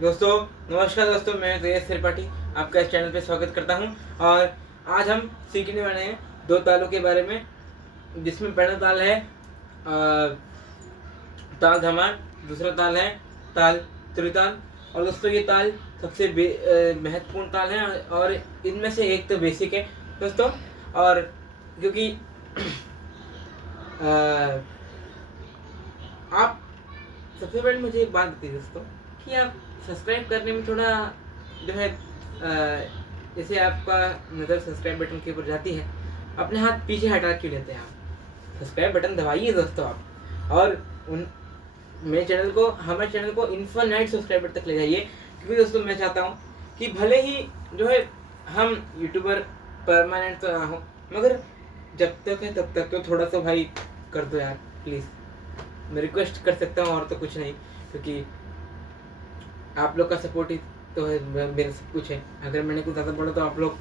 दोस्तों नमस्कार दोस्तों, मैं जयेश त्रिपाठी आपका इस चैनल पे स्वागत करता हूं। और आज हम सीखने वाले हैं दो तालों के बारे में, जिसमें पहला ताल है ताल धमार, दूसरा ताल है ताल त्रिताल। और दोस्तों ये ताल सबसे महत्वपूर्ण ताल है और इनमें से एक तो बेसिक है दोस्तों। और क्योंकि आप सबसे पहले मुझे एक बात बताइए दोस्तों कि आप सब्सक्राइब करने में थोड़ा जो है जैसे आपका नज़र सब्सक्राइब बटन के ऊपर जाती है, अपने हाथ पीछे हटा क्यों लेते हैं? आप सब्सक्राइब बटन दबाइए दोस्तों आप, और हमारे चैनल को इन्फिनिट सब्सक्राइबर तक ले जाइए। क्योंकि दोस्तों मैं चाहता हूँ कि भले ही जो है हम यूट्यूबर परमानेंट तो ना हो, मगर जब तक है तब तक तो थोड़ा सा भाई कर दो यार प्लीज़। मैं रिक्वेस्ट कर सकता हूँ और तो कुछ नहीं, क्योंकि आप लोग का सपोर्ट ही तो है मेरा सब कुछ है। अगर मैंने कुछ ज़्यादा बोला तो आप लोग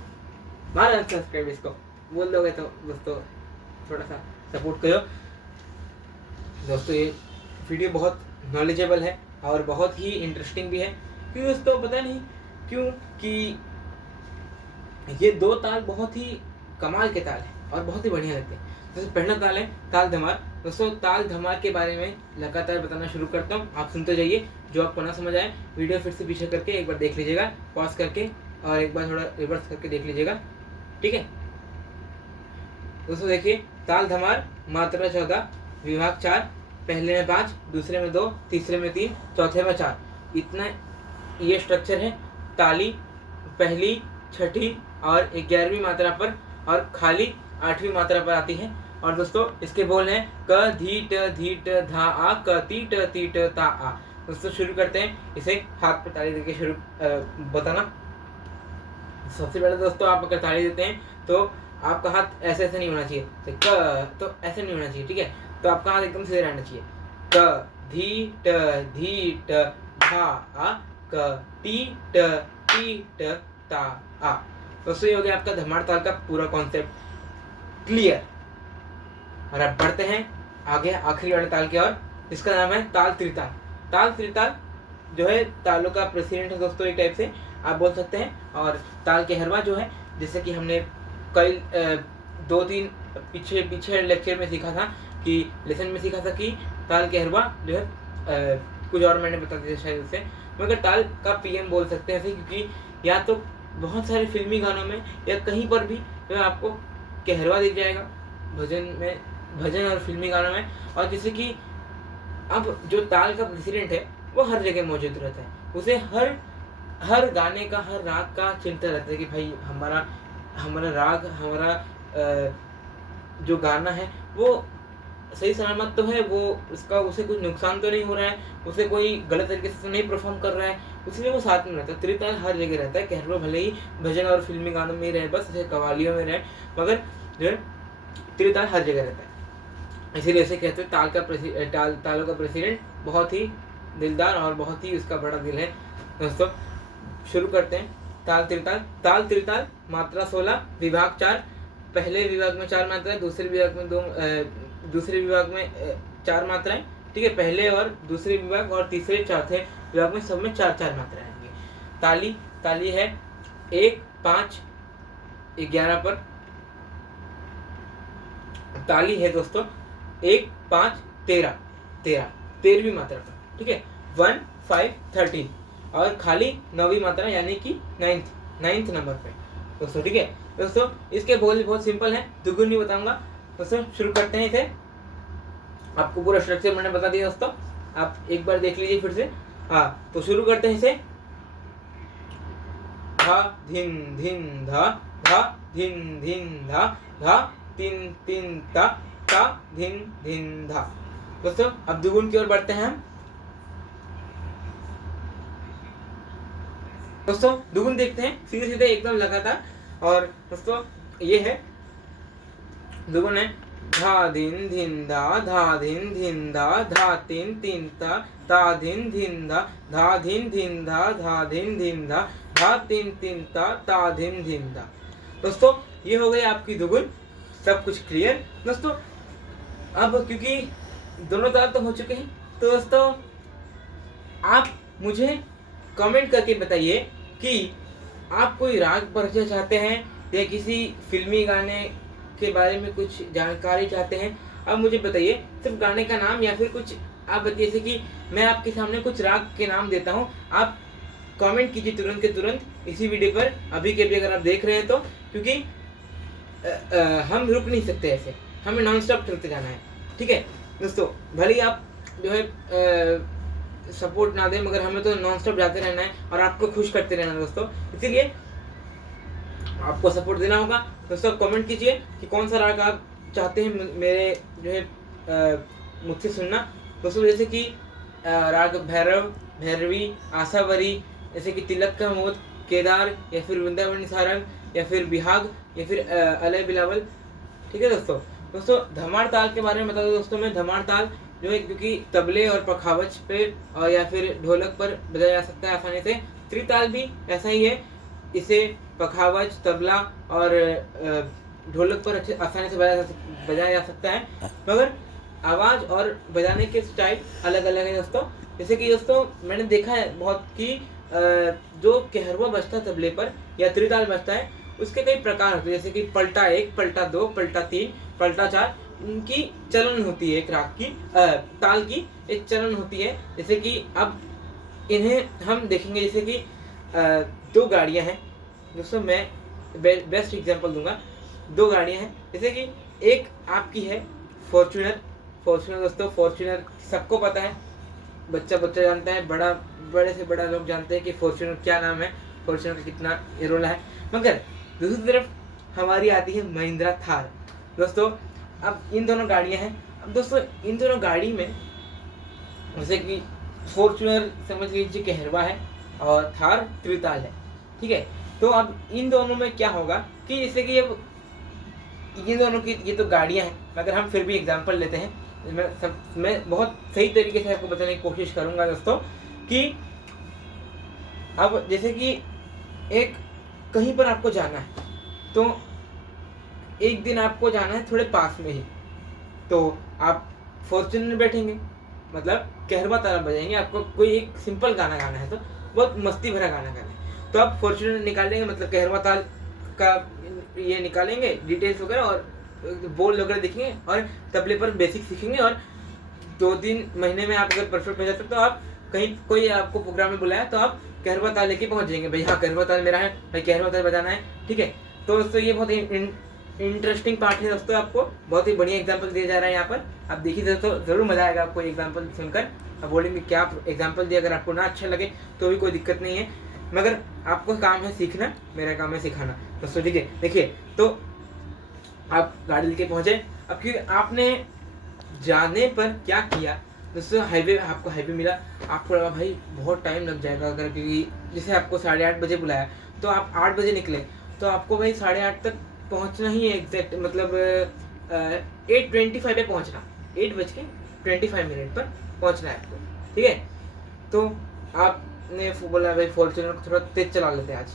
मारा सब्सक्राइब इसको बोल दोगे तो दोस्तों थोड़ा सा सपोर्ट करो। दोस्तों ये वीडियो बहुत नॉलेजेबल है और बहुत ही इंटरेस्टिंग भी है, क्योंकि दोस्तों पता नहीं क्यों कि ये दो ताल बहुत ही कमाल के ताल हैं और बहुत ही बढ़िया लगते हैं। जैसे पहला ताल है ताल धमार। दोस्तों ताल धमार के बारे में लगातार बताना शुरू करता हूँ, आप सुनते जाइए। जो आपको ना समझ आए वीडियो फिर से पीछे करके एक बार देख लीजिएगा, पॉज करके, और एक बार थोड़ा रिवर्स करके देख लीजिएगा, ठीक है दोस्तों। देखिए ताल धमार, मात्रा 14, विभाग 4, पहले में 5, दूसरे में 2, तीसरे में 3, चौथे में 4। इतना ये स्ट्रक्चर है। ताली पहली, छठी और 11वीं मात्रा पर और खाली 8वीं मात्रा पर आती है। और दोस्तों इसके बोल हैं क धी ट धा आ, क ती ट ता आ। दोस्तों शुरू करते हैं इसे हाथ पर ताली देके शुरू बताना। सबसे पहले दोस्तों आप अगर ताली देते हैं तो आपका हाथ ऐसे ऐसे नहीं होना चाहिए, तो ऐसे नहीं होना चाहिए, ठीक है। तो आपका हाथ एकदम सीधे रहना चाहिए। क धी ट धा आ, क ती ट ता आ। दोस्तों ये हो गया आपका धमार ताल का पूरा कॉन्सेप्ट क्लियर। और अब बढ़ते हैं आगे आखिरी वाले ताल की ओर, जिसका नाम है ताल त्रिताल। ताल त्रिताल जो है तालों का प्रेसिडेंट है दोस्तों, एक टाइप से आप बोल सकते हैं। और ताल कहरवा जो है, जैसे कि हमने कई 2-3 पीछे लेक्चर में सीखा था, कि लेसन में सीखा था कि ताल कहरवा जो है कुछ और मैंने बता दिया शायद उसे, मगर ताल का पीएम बोल सकते हैं, क्योंकि या तो बहुत सारे फिल्मी गानों में या कहीं पर भी जो है आपको कहरवा दिख जाएगा, भजन और फिल्मी गानों में। और जैसे कि अब जो ताल का प्रेसिडेंट है वो हर जगह मौजूद रहता है, उसे हर गाने का, हर राग का चिंता रहता है कि भाई हमारा राग, हमारा जो गाना है वो सही सलामत तो है, वो उसे कुछ नुकसान तो नहीं हो रहा है, उसे कोई गलत तरीके से नहीं परफॉर्म कर रहा है, इसलिए वो साथ में रहता है। त्रिताल हर जगह रहता है। कहरवा भले ही भजन और फिल्मी गानों में ही रहे, बस जैसे कवालियों में रहे, मगर जो है त्रिताल हर जगह रहता है। इसीलिए इसे कहते हैं तालों का प्रेसिडेंट। बहुत ही दिलदार और बहुत ही उसका बड़ा दिल है दोस्तों। शुरू करते हैं ताल त्रिताल। ताल त्रिताल, मात्रा 16, विभाग 4, पहले विभाग में 4 मात्राएं, दूसरे विभाग में 4 मात्राएं, ठीक है। पहले और दूसरे विभाग और तीसरे चौथे विभाग में सब में 4-4 मात्राएं आएंगी। ताली है 1, 5, 11 पर ताली है दोस्तों 1, 5, 13वीं मात्रा पर, ठीक है। 1, 5, 13 और खाली 9वीं मात्रा यानी कि 9th नंबर पे दोस्तों, ठीक है दोस्तों। इसके बोल बहुत सिंपल है, दुगुन नहीं बताऊंगा दोस्तों। शुरू करते हैं इसे। आपको पूरा स्ट्रक्चर मैंने बता दिया दोस्तों, आप एक बार देख लीजिए फिर से। हाँ तो शुरू करते हैं इसे। धा धिन धिन धा, धा धिन धिन धा, धा तीन तीन ता, ता धिन धिन धा। दोस्तों अब दुगुन की ओर बढ़ते हैं हम। दोस्तों दुगुन देखते हैं सीधे सीधे एकदम लगातार। और दोस्तों ये है दुगुन है धा धिन धिन धा, धा धिन धिन धा, धा तीन तीन ता, ता धिन धिन धा, धा धिन धिन धा, धा धिन धिन धा, धा तीन तीन ता धिन धिन धा। दोस्तों ये हो गई आपकी दुगुन। सब कुछ क्लियर दोस्तों। अब क्योंकि दोनों ताल तो हो चुके हैं, तो दोस्तों आप मुझे कमेंट करके बताइए कि आप कोई राग परिचय चाहते हैं या किसी फिल्मी गाने के बारे में कुछ जानकारी चाहते हैं। अब मुझे बताइए, सिर्फ गाने का नाम या फिर कुछ आप बताइए, जैसे कि मैं आपके सामने कुछ राग के नाम देता हूँ, आप कमेंट कीजिए तुरंत के तुरंत इसी वीडियो पर, अभी के अभी अगर आप देख रहे हैं तो, क्योंकि हम रुक नहीं सकते ऐसे, हमें नॉन स्टॉप चलते जाना है। ठीक है दोस्तों, भले ही आप जो है सपोर्ट ना दें, मगर हमें तो नॉन स्टॉप जाते रहना है और आपको खुश करते रहना है दोस्तों, इसीलिए आपको सपोर्ट देना होगा। दोस्तों कमेंट कीजिए कि कौन सा राग आप चाहते हैं मेरे जो है मुझसे सुनना। दोस्तों जैसे कि राग भैरव, भैरवी, आशावरी, जैसे कि तिलक का मोद, केदार, या फिर वृंदावनी सारंग, या फिर बिहाग, या फिर अलय बिलावल। ठीक है दोस्तों धमार ताल के बारे में बता दो दोस्तों। मैं धमार ताल जो है, क्योंकि तबले और पखावज पे और या फिर ढोलक पर बजाया जा सकता है आसानी से। त्रिताल भी ऐसा ही है, इसे पखावज, तबला और ढोलक पर अच्छे आसानी से बजाया जा सकता है, मगर आवाज़ और बजाने के स्टाइल अलग अलग है दोस्तों। जैसे कि दोस्तों मैंने देखा है बहुत कि जो कहरवा बजता है तबले पर या त्रिताल बजता है, उसके कई प्रकार होते हैं, जैसे कि पलटा 1, पलटा 2, पलटा 3, पलटा 4, उनकी चलन होती है। एक राग की ताल की एक चलन होती है। जैसे कि अब इन्हें हम देखेंगे, जैसे कि 2 गाड़ियां हैं दोस्तों, मैं बेस्ट एग्जांपल दूंगा। 2 गाड़ियां हैं, जैसे कि एक आपकी है फॉर्च्यूनर दोस्तों। फॉर्च्यूनर सबको पता है, बच्चा जानता है, बड़े से बड़ा लोग जानते हैं कि फॉर्च्यूनर क्या नाम है, फॉर्च्यूनर का कितना रोल है। मगर दूसरी तरफ हमारी आती है महिंद्रा थार दोस्तों। अब इन दोनों गाड़ियां हैं। अब दोस्तों इन दोनों गाड़ी में, जैसे कि फॉर्च्यूनर समझ लीजिए कहरवा है और थार त्रिताल है। ठीक है, तो अब इन दोनों में क्या होगा कि जैसे कि अब इन दोनों की ये तो गाड़ियां हैं, मगर हम फिर भी एग्जांपल लेते हैं। मैं बहुत सही तरीके से आपको बताने की कोशिश करूंगा दोस्तों कि अब जैसे कि एक कहीं पर आपको जाना है, तो एक दिन आपको जाना है थोड़े पास में ही, तो आप फॉर्च्यूनर में बैठेंगे, मतलब कहरवा ताल बजाएंगे। आपको कोई एक सिंपल गाना गाना है, तो बहुत मस्ती भरा गाना गाना है, तो आप फॉर्च्यूनर निकालेंगे, मतलब कहरवा ताल का ये निकालेंगे डिटेल्स वगैरह और बोल वगैरह देखेंगे और तबले पर बेसिक सीखेंगे, और 2-3 महीने में आप अगर परफेक्ट हो जाते तो आप कहीं कोई आपको प्रोग्राम में बुलाया तो आप कहरवा ताल लेके पहुंच जाएंगे, भाई हाँ कहरवा ताल मेरा है, भाई कहरवा ताल बजाना है। ठीक है, तो दोस्तों ये बहुत ही इंटरेस्टिंग पार्ट है दोस्तों, आपको बहुत ही बढ़िया एग्जाम्पल दिया जा रहा है यहाँ पर। आप देखिए दोस्तों, जरूर मजा आएगा आपको एग्जाम्पल सुनकर। आप बोलेंगे क्या एग्जाम्पल दिया, अगर आपको ना अच्छा लगे तो भी कोई दिक्कत नहीं है, मगर आपको काम है सीखना, मेरा काम है सिखाना दोस्तों। ठीक है, देखिए तो आप गाड़ी लेके पहुंचे। अब क्योंकि आपने जाने पर क्या किया दोस्तों, आपको हाईवे मिला, आपको लगा भाई बहुत टाइम लग जाएगा, अगर क्योंकि जैसे आपको 8:30 बजे बुलाया तो आप 8 बजे निकले, तो आपको भाई 8:30 तक पहुंचना ही है एग्जैक्ट, मतलब 8:25 पे पहुंचना, 8:25 पर पहुंचना है आपको। ठीक है, तो आपने बोला भाई फॉर्च्यूनर को थोड़ा तेज चला लेते हैं,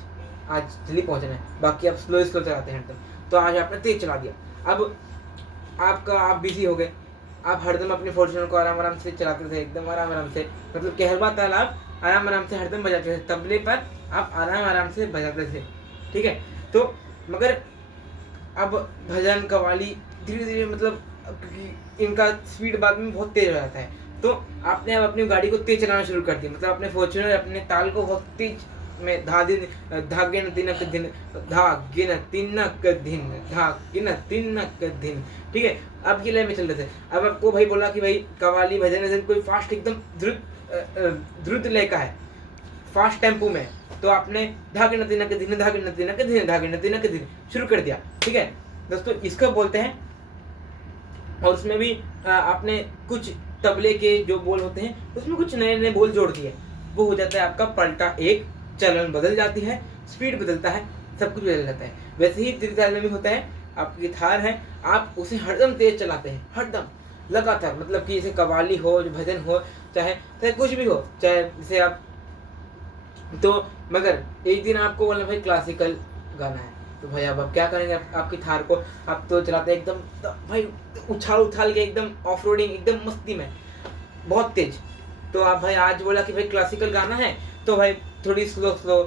आज जल्दी पहुंचना है, बाकी आप स्लो चलाते हैं हरदम, तो आज आपने तेज चला दिया। अब आप बिजी हो गए, आप हरदम अपने फॉर्च्यूनर को आराम से चलाते थे, एकदम आराम से, मतलब कहरवा ताल आप आराम से हरदम बजाते थे, तबले पर आप आराम से बजाते थे। ठीक है, तो मगर अब भजन कव्वाली धीरे धीरे, मतलब क्योंकि इनका स्पीड बाद में बहुत तेज हो जाता है, तो आपने अब अपनी गाड़ी को तेज चलाना शुरू कर दिया, मतलब अपने फॉर्च्यूनर अपने ताल को बहुत तेज में धागे न तिनक दिन, धागे न तिनक दिन। ठीक है, अब ये लय में चल रहे थे। अब आपको भाई बोला कि भाई कव्वाली भजन कोई फास्ट एकदम द्रुत लय का है, फास्ट टेम्पो में, तो आपने धागे न तिनक दिन शुरू कर दिया। ठीक है दोस्तों, इसको बोलते हैं, और उसमें भी आपने कुछ तबले के जो बोल होते हैं उसमें कुछ नए बोल जोड़ दिए, वो हो जाता है आपका पलटा 1, चलन बदल जाती है, स्पीड बदलता है, सब कुछ बदल जाता है। वैसे ही त्रिताल में भी होता है, आपकी थार है, आप उसे हरदम तेज चलाते हैं, हरदम लगातार, मतलब कि जैसे कव्वाली हो, भजन हो, चाहे कुछ भी हो, चाहे जैसे आप तो, मगर एक दिन आपको बोला भाई क्लासिकल गाना है, तो भाई अब क्या करेंगे, आपकी थार को आप तो चलाते हैं एकदम, तो भाई उछाल के एकदम ऑफ रोडिंग, एकदम मस्ती में बहुत तेज। तो आप भाई आज बोला कि भाई क्लासिकल गाना है, तो भाई थोड़ी स्लो स्लो,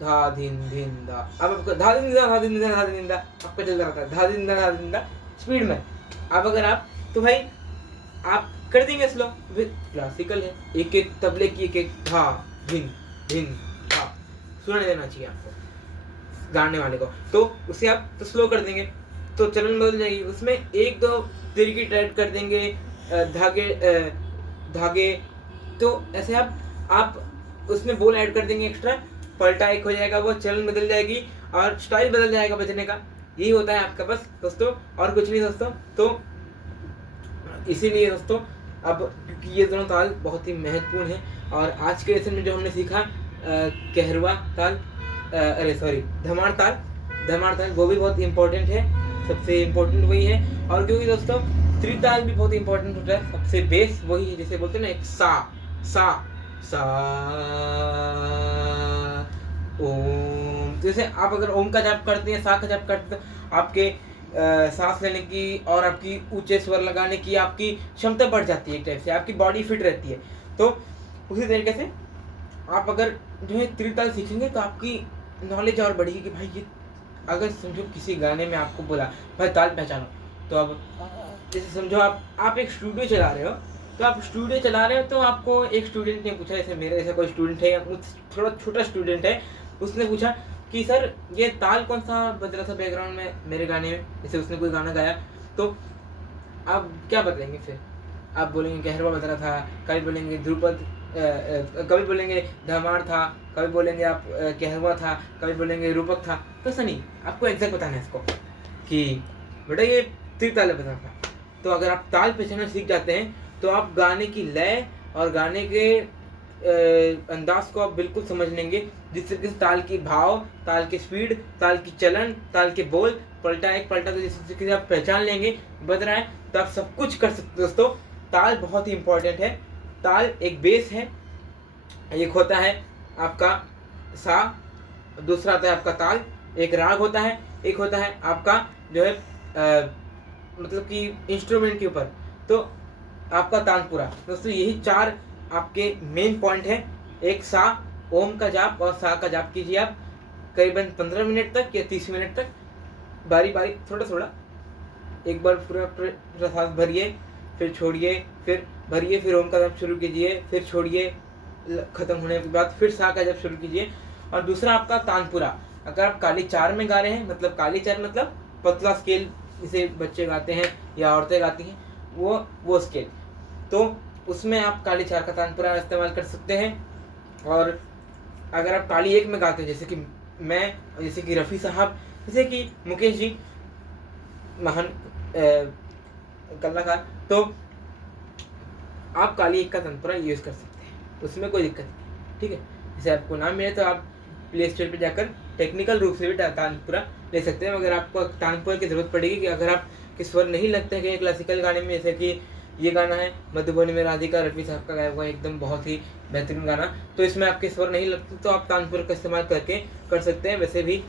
धा धिन धिन धा। अब आपको धा दिन धा धा दिन धा धा दिन धा आपका चलता रहता है, धा दिन धा स्पीड में। अब अगर आप तो भाई आप कर देंगे स्लो, क्लासिकल है, एक एक तबले की एक एक धा धिन धिन धा सुनने देना चाहिए आपको गाने वाले को, तो उसे आप तो स्लो कर देंगे तो चलन बदल जाएगी। उसमें एक दो तिरकी ऐड कर देंगे, धागे, तो ऐसे आप उसमें बोल ऐड कर देंगे एक्स्ट्रा, पलटा एक हो जाएगा, वो चलन बदल जाएगी और स्टाइल बदल जाएगा बजने का। यही होता है आपका बस दोस्तों, और कुछ नहीं दोस्तों। तो इसीलिए दोस्तों अब क्योंकि ये दोनों ताल बहुत ही महत्वपूर्ण है, और आज के लेसन में जो हमने सीखा कहरवा ताल, धमार ताल वो भी बहुत इंपॉर्टेंट है, सबसे इम्पोर्टेंट वही है। और क्योंकि दोस्तों त्रिताल भी बहुत इंपॉर्टेंट होता है, सबसे बेस वही है, जिसे बोलते हैं ना एक सा ओम। जैसे आप अगर ओम का जाप करते हैं, सा का जाप करते हैं, तो आपके सांस लेने की और आपकी ऊंचे स्वर लगाने की आपकी क्षमता बढ़ जाती है, एक टाइप से आपकी बॉडी फिट रहती है। तो उसी तरीके से आप अगर जो है त्रिताल सीखेंगे तो आपकी नॉलेज और बढ़ेगी कि भाई ये अगर समझो किसी गाने में आपको बोला भाई ताल पहचानो, तो अब जैसे समझो आप एक स्टूडियो चला रहे हो, तो आप स्टूडियो चला रहे हो तो आपको एक स्टूडेंट ने पूछा, जैसे मेरे जैसा कोई स्टूडेंट है या थोड़ा छोटा स्टूडेंट है, उसने पूछा कि सर ये ताल कौन सा बज रहा था बैकग्राउंड में मेरे गाने में, जैसे उसने कोई गाना गाया, तो आप क्या बताएंगे फिर? आप बोलेंगे कहरवा बज रहा था, कभी बोलेंगे ध्रुपद, कभी बोलेंगे धमार था, कभी बोलेंगे आप कहरवा था, कभी बोलेंगे रूपक था। तो ऐसा नहीं, आपको एग्जैक्ट बताना है इसको कि बेटा ये त्रिताल बजा था। तो अगर आप ताल पहचानना सीख जाते हैं तो आप गाने की लय और गाने के अंदाज को आप बिल्कुल समझ लेंगे, जिससे कि ताल की भाव, ताल की स्पीड, ताल की चलन, ताल के बोल, पलटा एक पलटा तो जिससे कि आप पहचान लेंगे बज रहा है, तो आप सब कुछ कर सकते हो दोस्तों। ताल बहुत ही इंपॉर्टेंट है। ताल एक बेस है, एक होता है आपका सा, दूसरा आता है आपका ताल, एक राग होता है, एक होता है आपका जो है मतलब कि इंस्ट्रूमेंट के ऊपर, तो आपका तानपुरा। दोस्तों यही चार आपके मेन पॉइंट है। एक सा, ओम का जाप और सा का जाप कीजिए आप करीबन 15 मिनट तक या 30 मिनट तक, बारी बारी थोड़ा थोड़ा, एक बार पूरा सांस भरिए, फिर छोड़िए, फिर भरिए, फिर ओम का जाप शुरू कीजिए, फिर छोड़िए, खत्म होने के बाद फिर सा का जाप शुरू कीजिए। और दूसरा आपका तानपुरा, अगर आप काली चार में गा रहे हैं, मतलब काली चार मतलब पतला स्केल, जिसे बच्चे गाते हैं या औरतें गाती हैं, वो स्केल, तो उसमें आप काली चार का तानपुरा इस्तेमाल कर सकते हैं। और अगर आप काली एक में गाते हैं, जैसे कि मैं, जैसे कि रफ़ी साहब, जैसे कि मुकेश जी, महान कलाकार, तो आप काली एक का तानपुरा यूज़ कर सकते हैं, उसमें कोई दिक्कत नहीं, ठीक है। जैसे आपको नाम मिले तो आप प्ले स्टोर पर जाकर टेक्निकल रूप से भी तानपुरा ले सकते हैं। अगर आपको तानपुरा की ज़रूरत पड़ेगी कि अगर आप के स्वर नहीं लगते हैं कहीं क्लासिकल गाने में, जैसे कि ये गाना है मधुबनी में राधिका, रफ़ी साहब का गाया हुआ एकदम बहुत ही बेहतरीन गाना, तो इसमें आपके स्वर नहीं लगते तो आप तानपुरा का इस्तेमाल करके कर सकते हैं। वैसे भी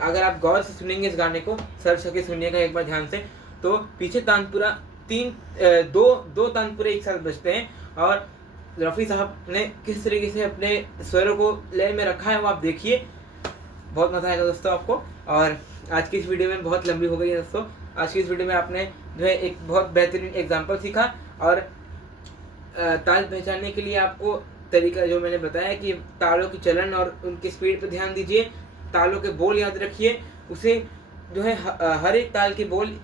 अगर आप गौर से सुनेंगे इस गाने को, सर्च करके सुनिएगा एक बार ध्यान से, तो पीछे तानपुरा दो तानपुरे एक साथ बजते हैं, और रफ़ी साहब ने किस तरीके से अपने स्वरों को लय में रखा है वो आप देखिए, बहुत मज़ा आएगा दोस्तों आपको। और आज की इस वीडियो में बहुत लंबी हो गई है दोस्तों, आज की इस वीडियो में आपने जो है एक बहुत बेहतरीन एग्जांपल सीखा, और ताल पहचानने के लिए आपको तरीका जो मैंने बताया कि तालों की चलन और उनकी स्पीड पर ध्यान दीजिए, तालों के बोल याद रखिए, उसे जो है हर एक ताल के बोल,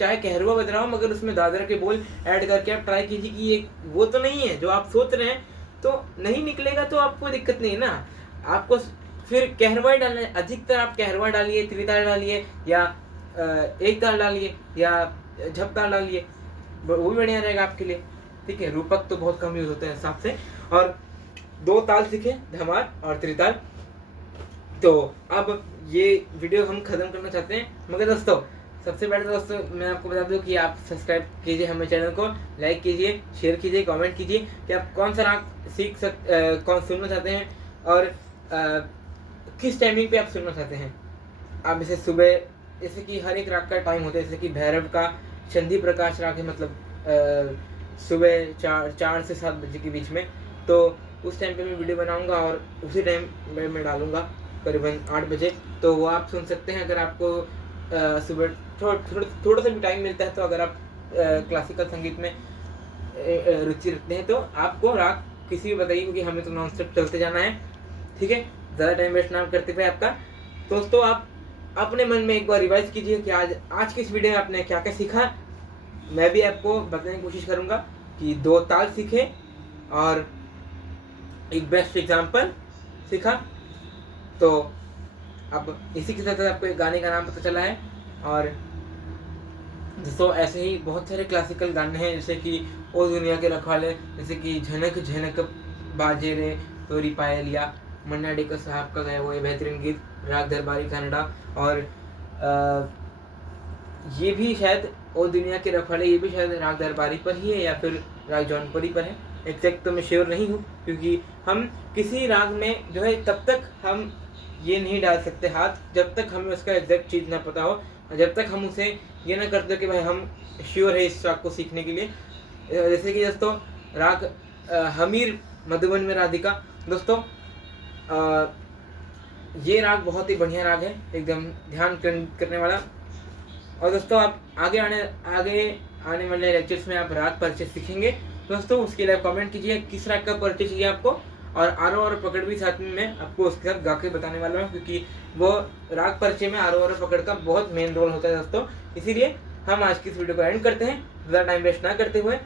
चाहे कहरवा बज रहा हो मगर उसमें दादरा के बोल ऐड करके आप ट्राई कीजिए कि ये वो तो नहीं है जो आप सोच रहे हैं, तो नहीं निकलेगा तो आपको दिक्कत नहीं है ना, आपको फिर कहरवा डालना है। अधिकतर आप कहरवा डालिए, त्रिताल डालिए, या एक ताल डालिए, या झप ताल डालिए, वो भी बढ़िया रहेगा आपके लिए, ठीक है। रूपक तो बहुत कम यूज होता है हिसाब से, और दो ताल सीखे, धमार और त्रिताल। तो अब ये वीडियो हम खत्म करना चाहते हैं, मगर दोस्तों सबसे पहले दोस्तों मैं आपको बता दूं कि आप सब्सक्राइब कीजिए हमें चैनल को, लाइक कीजिए, शेयर कीजिए, कमेंट कीजिए कि आप कौन सा राग कौन सुनना चाहते हैं, और किस टाइमिंग पे आप सुनना चाहते हैं। आप इसे सुबह, जैसे कि हर एक राग का टाइम होता है, जैसे कि भैरव का संधि प्रकाश राग है, मतलब सुबह 4 से 7 बजे के बीच में, तो उस टाइम पे मैं वीडियो बनाऊंगा और उसी टाइम में मैं डालूंगा करीबन 8 बजे। तो वो आप सुन सकते हैं अगर आपको सुबह थोड़ा सा भी टाइम मिलता है। तो अगर आप क्लासिकल संगीत में रुचि रखते हैं तो आपको राग किसी भी बताइए, क्योंकि हमें तो नॉन स्टॉप चलते जाना है। ठीक है, ज़्यादा टाइम वेस्ट ना करते हुए आपका दोस्तों आप अपने मन में एक बार रिवाइज कीजिए कि आज की इस वीडियो में आपने क्या क्या सीखा। मैं भी आपको बताने की कोशिश करूंगा कि 2 ताल सीखे और एक बेस्ट एग्जाम्पल सीखा। तो अब इसी के साथ आपको एक गाने का नाम पता चला है। और दोस्तों ऐसे ही बहुत सारे क्लासिकल गाने हैं, जैसे कि ओ दुनिया के रखवाले, जैसे कि झनक झनक बाजे रे तोरी पायलिया, मन्ना डे साहब का गाया वो बेहतरीन गीत राग दरबारी कनाडा। और ये भी शायद ओ दुनिया के रखवाले ये भी शायद राग दरबारी पर ही है या फिर राग जौनपुरी पर है। एग्जैक्ट तो मैं श्योर नहीं हूँ, क्योंकि हम किसी राग में जो है तब तक हम ये नहीं डाल सकते हाथ जब तक हमें उसका एग्जैक्ट चीज़ ना पता हो, जब तक हम उसे ये ना करते कि भाई हम श्योर है इस राग को सीखने के लिए। जैसे कि दोस्तों राग हमीर मधुबन में राधिका, दोस्तों ये राग बहुत ही बढ़िया राग है, एकदम ध्यान करने वाला। और दोस्तों आप आगे आने वाले लेक्चर्स में आप राग परिचय सीखेंगे दोस्तों। उसके लिए आप कमेंट कीजिए किस राग का परिचय चाहिए आपको, और आरोह और पकड़ भी साथ में मैं आपको उसके साथ गा के बताने वाला हूँ, क्योंकि वो राग परिचय में आरोह और पकड़ का बहुत मेन रोल होता है दोस्तों। इसीलिए हम आज की इस वीडियो को एंड करते हैं ज़्यादा टाइम वेस्ट ना करते हुए।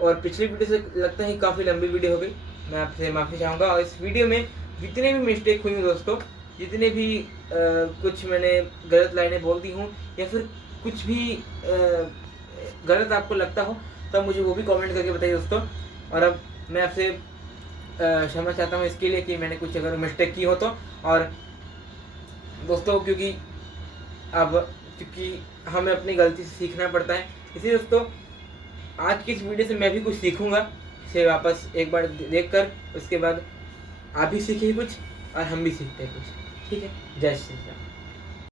और पिछली वीडियो से लगता है काफ़ी लंबी वीडियो हो गई, मैं आपसे माफ़ी चाहूँगा। और इस वीडियो में जितने भी मिस्टेक हुई दोस्तों, जितने भी कुछ मैंने गलत लाइनें बोल दी हूँ या फिर कुछ भी गलत आपको लगता हो तो आप मुझे वो भी कमेंट करके बताइए दोस्तों। और अब मैं आपसे क्षमा चाहता हूँ इसके लिए कि मैंने कुछ अगर मिस्टेक की हो तो। और दोस्तों क्योंकि हमें अपनी गलती से सीखना पड़ता है, इसलिए दोस्तों आज की इस वीडियो से मैं भी कुछ सीखूंगा, इसे वापस एक बार देखकर उसके बाद आप भी सीखिए कुछ और हम भी सीखते हैं कुछ। ठीक है, जय श्री राम।